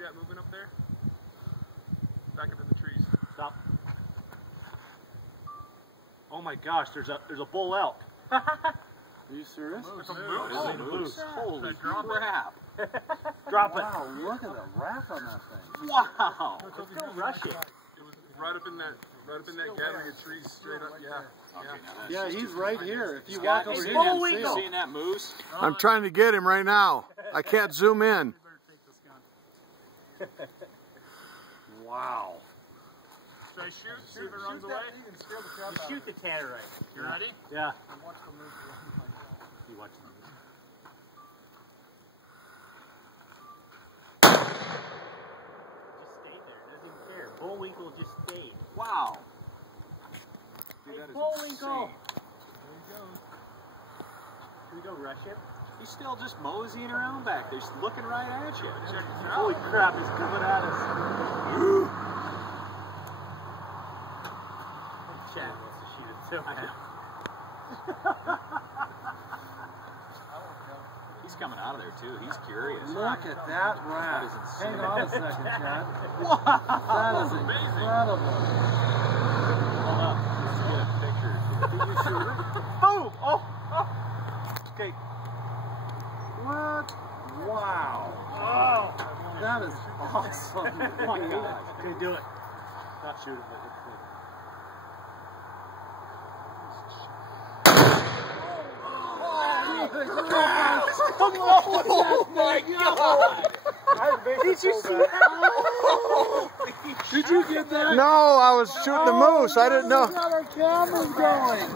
that movement up there? Back up in the trees. Stop. Oh my gosh, there's a bull elk. Are you serious? It's a moose. Oh, moose. Holy Crap. Drop it. Wow, look at the wrap on that thing. Wow. Let's go rush it. It was right up in that gathering of trees straight up. Yeah. Yeah, he's right here. If you walk over here, you can see him. Seeing that moose? I'm trying to get him right now. I can't zoom in. Wow. Should I shoot? See if it runs away? You shoot the tannerite. You ready? Yeah. Watch the moose. You watch the moose. Just stay there. Doesn't even care. Bullwinkle just stayed. Wow. Dude, that is Bullwinkle. insane. There he goes. Can we go rush him? He's still just moseying around back there. He's looking right at you. Check this out. Holy crap, he's coming at us. Chad wants to shoot it so bad. He's coming out of there too. He's curious. Look at that wrap. That is insane. Hang on a second, Chad. Wow. That is amazing. incredible. Hold up. Let's get a picture. Did you shoot it? Boom! Oh! Okay. What? Wow. Oh. That is awesome. Oh my God. Okay, do it. Not shoot it, but it's Oh my God! Did you see that? Did you get that? No, I was shooting the moose. I didn't know. Look how our camera's going.